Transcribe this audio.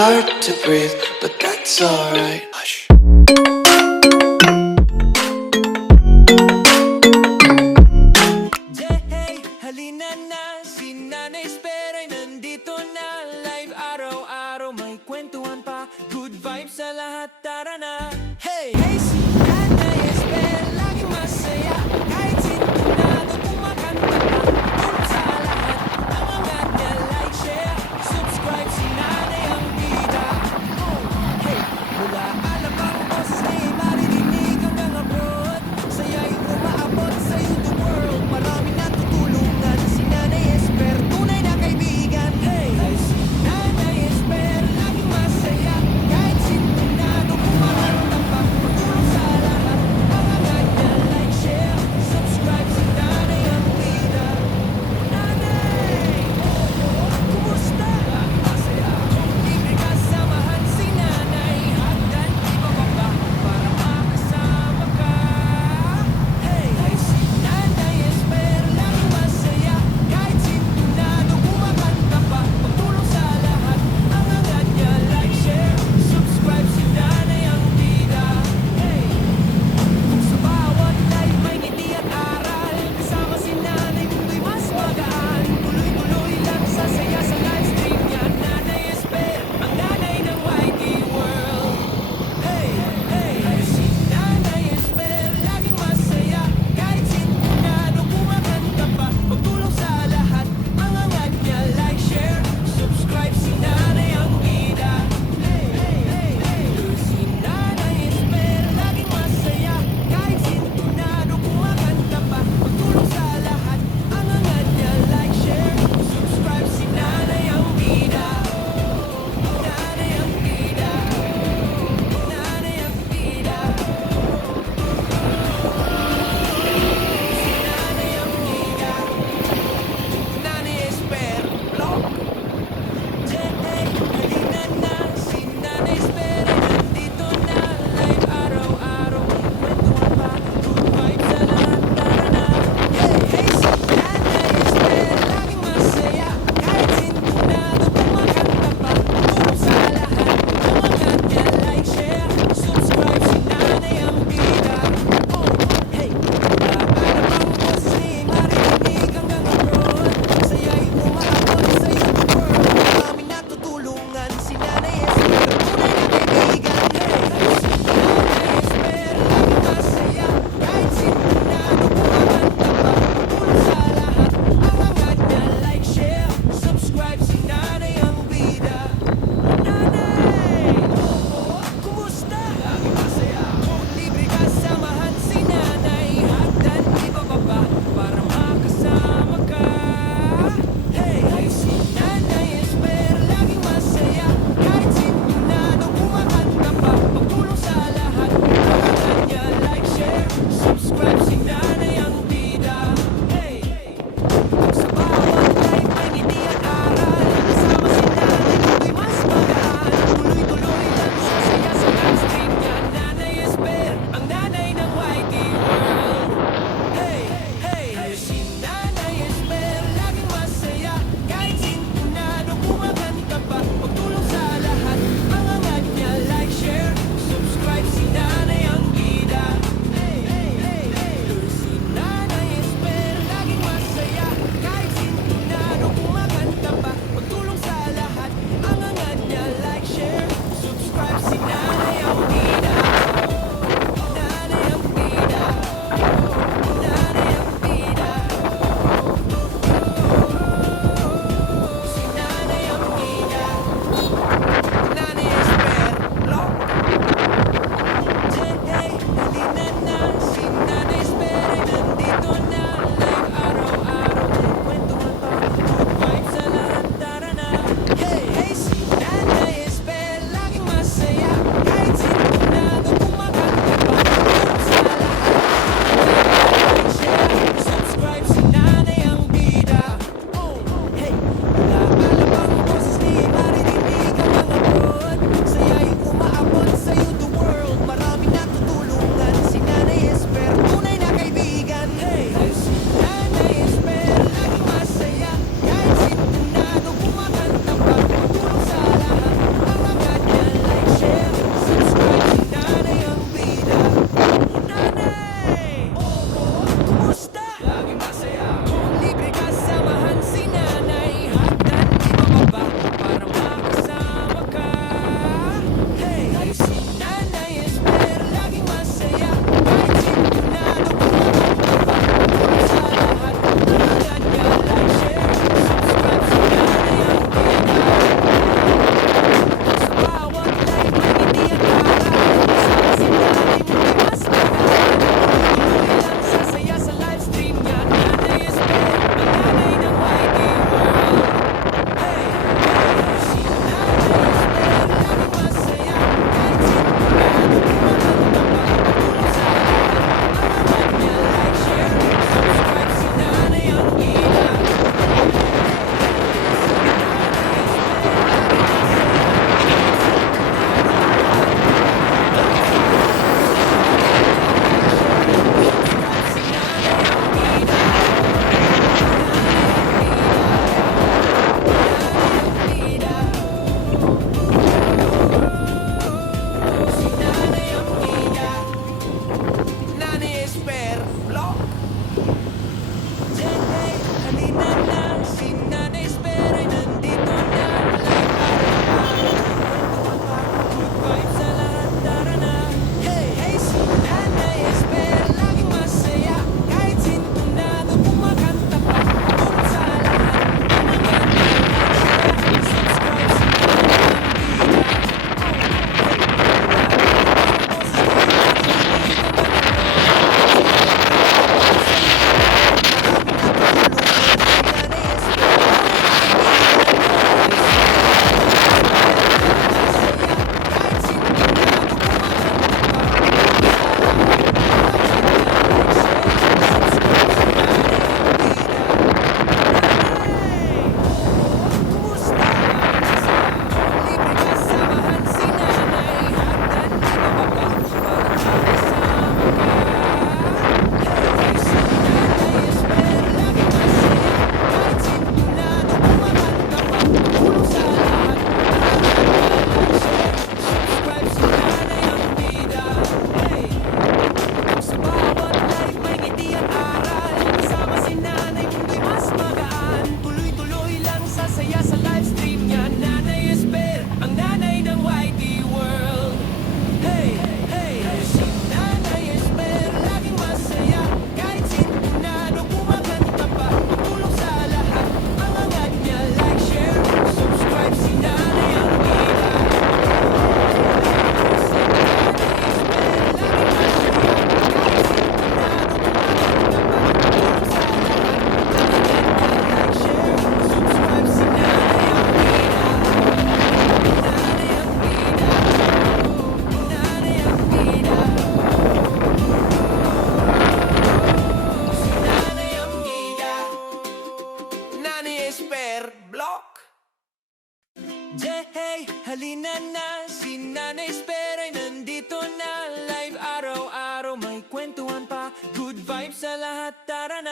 hard to breathe, but that's alright. Hush. Hey, halina na, si Nanay Espera'y nandito na. Live araw-araw, may kwentuhan pa. Good vibes sa lahat, tara na. Hey, hey, si Nanay Esper, laging masaya. Kahit sintunado, kumakanta pa. Tulong sa lahat, angat niya, like, share, subscribe, si Nanay ang bida. Oh, hey, mula Alabang boses ni maririnig hanggang abroad. Saya'y umaabot sa YouTube world. Maraming natutulungan, si Nanay Esper, tunay na kaibigan. Hey, ay si Nanay Esper, laging masaya. Kahit sintunado, kumakanta Hey, halina na, si Nanay Espera'y nandito na. Live araw-araw may kwentuhan pa. Good vibes sa lahat, tara na.